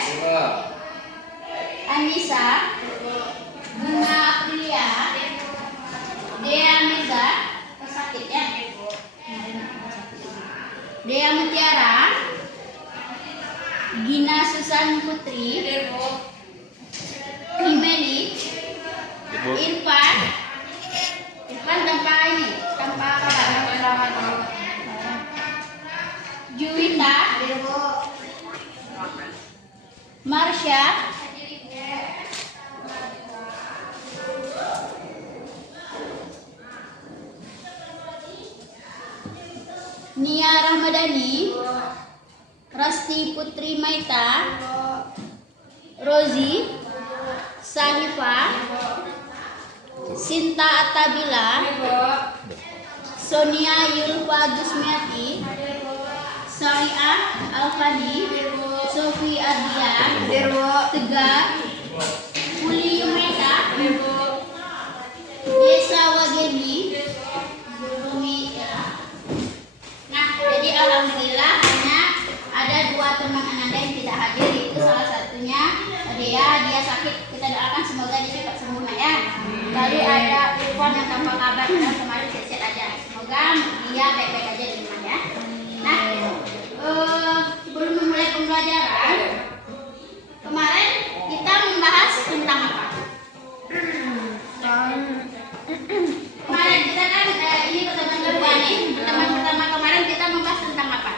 Dolores, Anissa, Bunga Aprilia, Dea Mega, sakit ya, Dea Mutiara, Gina Susan Putri, Imeli, Irfan tanpa ini, tanpa kabar, Juwita, Marsha, Nia Rahmadani, Rasti Putri Maita, Rozi, Sahifa, Sinta Atabila, Sonia Yulfa Gusmiati, Sonia Alfani, Sofi Ardian, Tegar, Uli Yumeta, Desa Wageni, Rumi. Nah, jadi alhamdulillah hanya ada 2 teman Ananda yang tidak hadir, itu salah satunya dia sakit, kita doakan semoga dia cepat sembuh ya. Lalu ada Irfan yang tanpa kabar karena kemarin set aja, semoga dia baik-baik aja di rumah ya. Nah, sebelum memulai pembelajaran kemarin kita membahas tentang apa? Kemarin kita kan ini pertemuan kedua nih. Pertemuan pertama kemarin kita membahas tentang apa?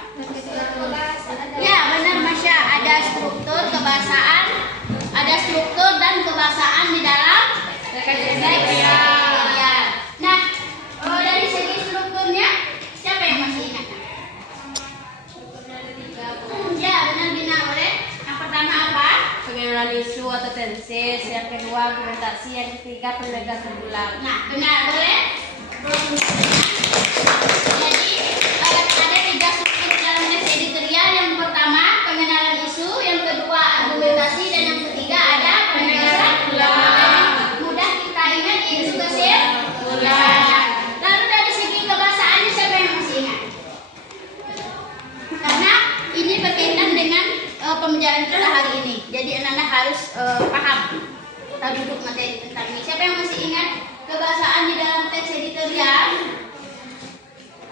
Ya benar Masya, ada struktur kebahasaan, ada struktur dan kebahasaan di dalam teks ya. Nah, dari segi strukturnya siapa yang masih ingat? Ya benar Bina, boleh. Yang pertama apa? Pengenalan isu atau tenses, yang kedua argumentasi, yang ketiga penegasan ulang. Nah, benar, boleh. Jadi ada 3 struktur dalam teks editorial. Yang pertama pengenalan isu, yang kedua argumentasi, dan yang ketiga ada penegasan ulang. Mudah kita ingat itu kesimpulan. Lalu dari segi kebahasaannya siapa yang masih ingat? Karena ini berkaitan dengan pembelajaran kita hari ini. Jadi Anda harus paham tahu duduk materi tentang ini. Siapa yang masih ingat kebahasaan di dalam teks editorial?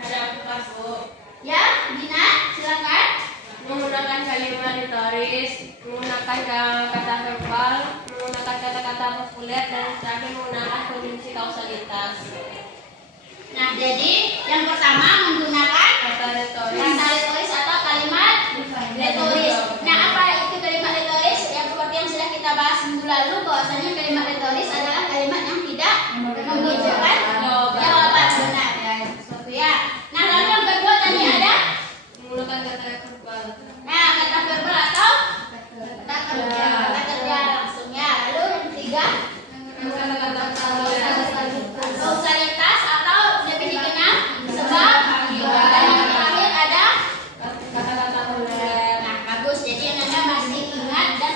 Ada kelas Bu. Ya, Dina, silakan. Menggunakan kalimat retoris, menggunakan kata verbal, menggunakan kata-kata populer, dan terakhir menggunakan konjungsi kausalitas. Nah, jadi yang pertama menggunakan Kata retoris. kata retoris atau kalimat retoris. Nah, apa itu kalimat retoris? Yang seperti yang sudah kita bahas minggu lalu, bahwasanya kalimat retoris adalah kalimat yang tidak menunjukkan jawaban benar ya, sesuatu ya. Nah, lalu yang kedua tadi ada Menggunakan kata verbal. nah kata verbal atau kata kerja langsung ya. Lalu yang ketiga Kata-kata kausalitas atau lebih dikenal sebab, dan yang terakhir ada kata-kata populer. nah bagus. Jadi Anda masih ingat, dan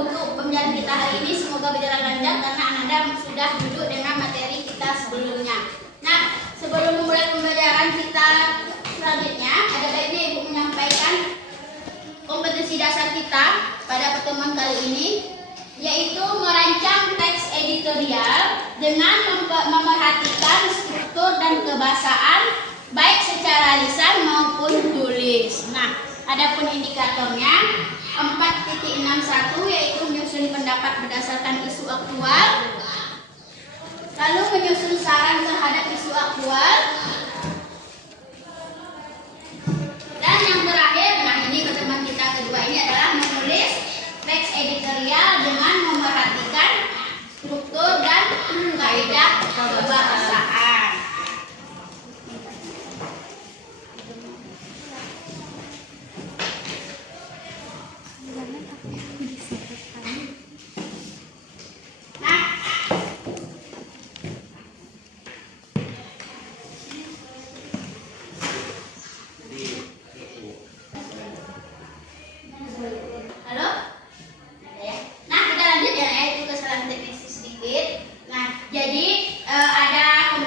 untuk pembelajaran kita hari ini semoga berjalan lancar karena Anda sudah duduk dengan materi kita sebelumnya. Nah, sebelum memulai pembelajaran kita selanjutnya, ada baiknya Ibu menyampaikan kompetensi dasar kita pada pertemuan kali ini, yaitu merancang teks editorial dengan memerhatikan struktur dan kebahasaan baik secara lisan maupun tulis. Nah, adapun indikatornya 4.61 yaitu menyusun pendapat berdasarkan isu aktual, lalu menyusun saran terhadap isu aktual, dan yang terakhir, nah ini pertemuan kita kedua ini adalah menulis teks editorial dengan memerhatikan struktur dan kaidah kebahasaan. Nah, halo? Ada ya? Nah, kita lanjut ya, itu kesalahan teknis sedikit. Nah, jadi ada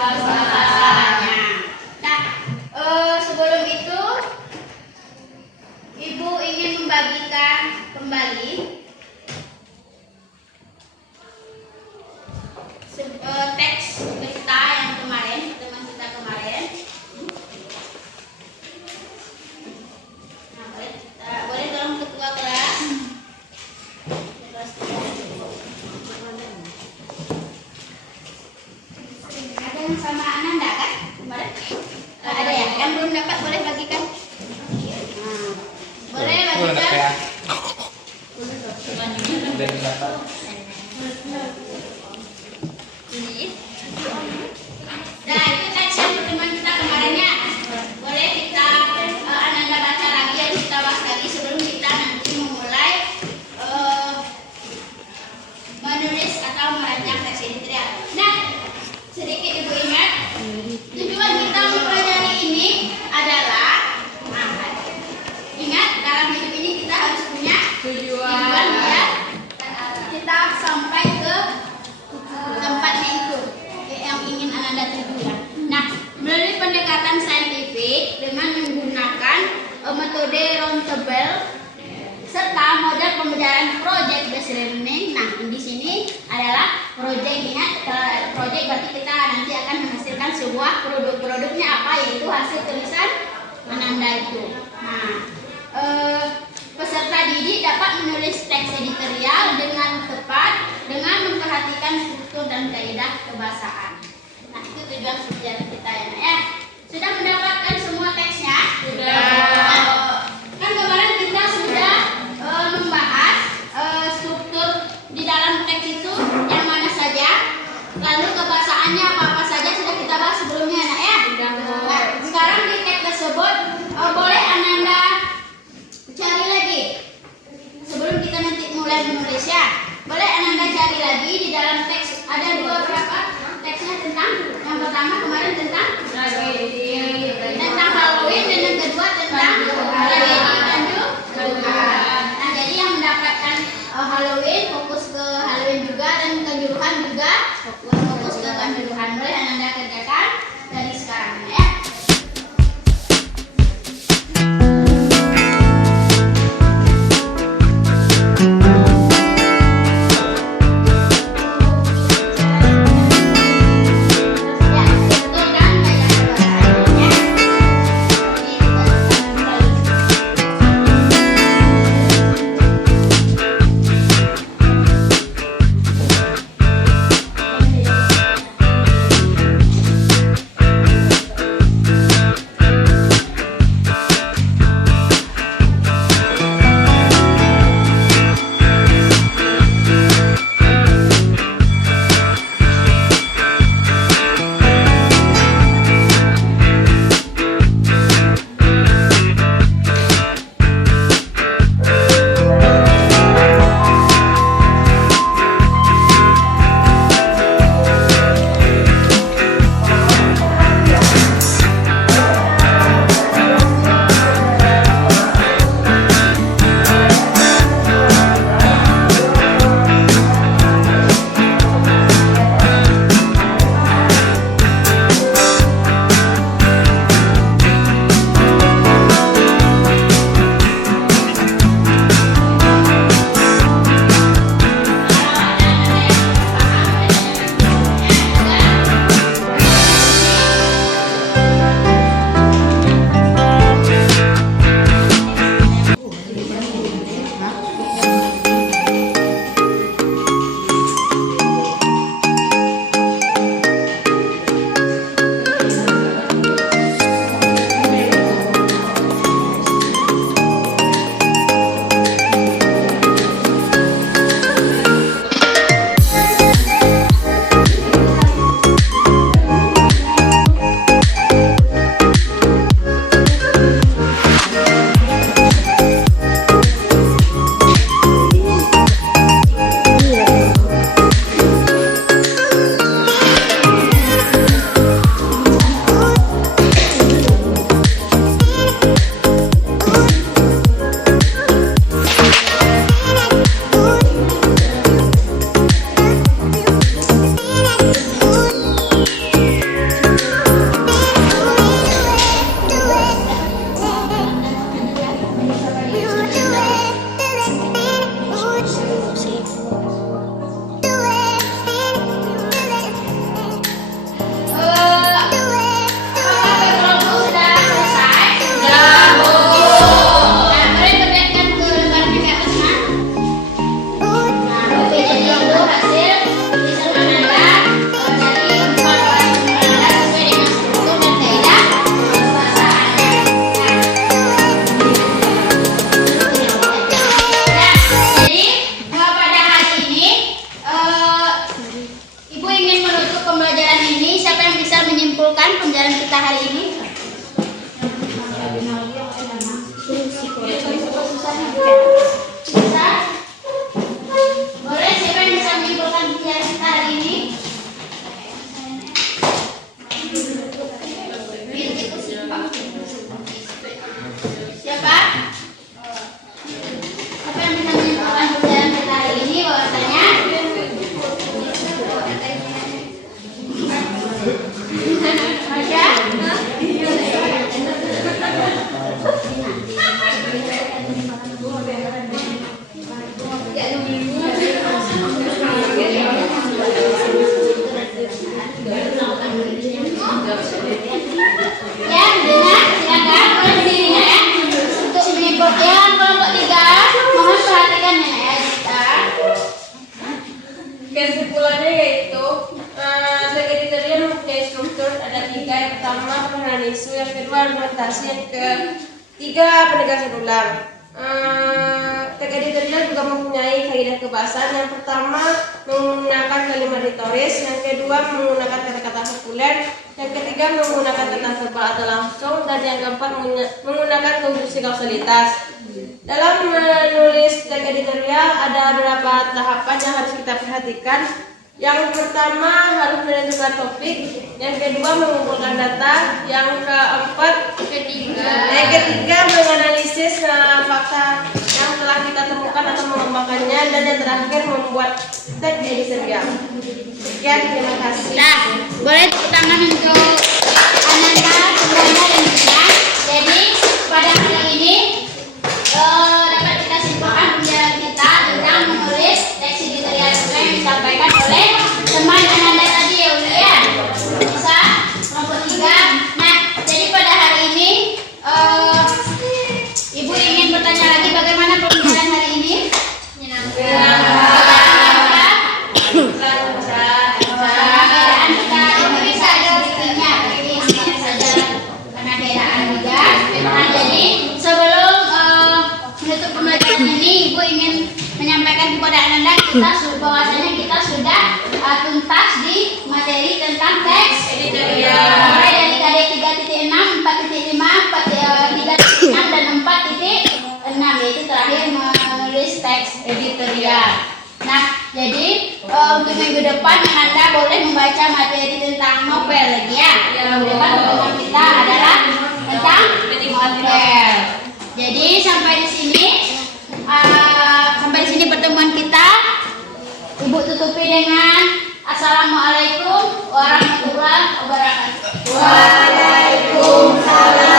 masalahnya. Nah, sebelum itu Ibu ingin membagikan kembali teks kita yang kemarin, teman kita kemarin. Nah, boleh tolong ketua kelas. Ada yang sama Ananda kan kemarin? Ada ya? Yang belum dapat boleh bagikan. Boleh bagikan. Ini. Nah, itu teks yang pertemuan kita kemarinnya. Boleh kita Ananda baca lagi atau kita bahas lagi sebelum kita nanti memulai menulis atau merancang teks editorial. Nah, sedikit Ibu ingat, tujuan kita mempelajari ini adalah ingat dalam hidup ini kita harus punya tujuan ya. Kita sampai ke tempatnya itu yang ingin Ananda tuju ya. Nah, melalui pendekatan saintifik dengan menggunakan metode roundtable serta model pembelajaran project based learning. Nah, di sini adalah project. Ingat, project berarti kita nanti akan menghasilkan sebuah produk-produknya apa, yaitu hasil tulisan Ananda itu. Nah, peserta didik dapat menulis teks editorial dengan tepat dengan memperhatikan struktur dan kaidah kebahasaan. Nah, itu tujuan pelajaran kita ya, Nak, ya. Sudah mendapatkan semua teksnya? Sudah. Kan kemarin kita sudah membahas struktur di dalam teks itu yang mana saja, lalu kebahasaannya apa-apa saja sudah kita bahas sebelumnya, Nak, ya. Nah, sekarang di teks tersebut boleh Ananda cari lagi sebelum kita nanti mulai menulis ya. Boleh Ananda cari lagi di dalam teks, ada berapa teksnya tentang, yang pertama kemarin tentang Halloween dan yang kedua tentang tragedi Kanjuruhan. Nah, jadi yang mendapatkan Halloween fokus ke Halloween juga, dan Kanjuruhan juga fokus ke Kanjuruhan. Boleh Ananda kerjakan dari sekarang ya. kita hari ini. Bisa? Boleh, siapa yang bisa menyimpulkan pembelajaran kita hari ini? Siapa? Siapa yang bisa menyimpulkan pembelajaran kita hari ini? Bahwasanya Masya? Ya, dengar, silakan mulai berdirinya ya. Untuk menyimpulkan kelompok 3, mohon perhatikan ya kita. Kesimpulannya yaitu editorial mempunyai struktur ada 3. Yang pertama penurunan isu, yang kedua argumentasi, yang ketiga penegasan ulang. Tag editorial juga mempunyai kaidah kebahasaan. Yang pertama menggunakan kalimat retoris, yang kedua menggunakan kata-kata populer, yang ketiga menggunakan kata verbal atau langsung, dan yang keempat menggunakan konstruksi kausalitas. Dalam menulis tag editorial ada beberapa tahapan yang harus kita perhatikan. Yang pertama harus menentukan topik, yang kedua mengumpulkan data, yang ketiga menganalisis fakta yang telah kita temukan atau mengembangkannya, dan yang terakhir membuat tag editorial. Sekian, terima kasih. Nah, boleh tepuk tangan untuk Ananda, Sundana, dan Gina. Jadi pada hari ini dapat kita simpulkan pembelajaran kita tentang menulis teks editorial yang disampaikan oleh teman Ananda tadi ya Uli ya. Bisa kelompok 3. Nah, jadi pada hari ini Ibu ingin bertanya lagi bagaimana pembelajaran hari ini? Perbedaan kita itu bisa ada buktinya, tapi hanya saja karena daerah juga. Nah, jadi sebelum menutup pembelajaran ini, Ibu ingin menyampaikan kepada Ananda bahwasanya kita sudah tuntas di materi tentang teks editorial. Mulai dari KD 3.6, 4.5, 4.3.6 dan 4.6, yaitu terakhir menulis teks editorial. Nah, jadi untuk minggu depan Anda boleh membaca materi tentang novel lagi ya. Minggu depan pertemuan kita adalah tentang novel. Jadi sampai di sini pertemuan kita. Ibu tutupi dengan Assalamualaikum warahmatullahi wabarakatuh. Waalaikumsalam.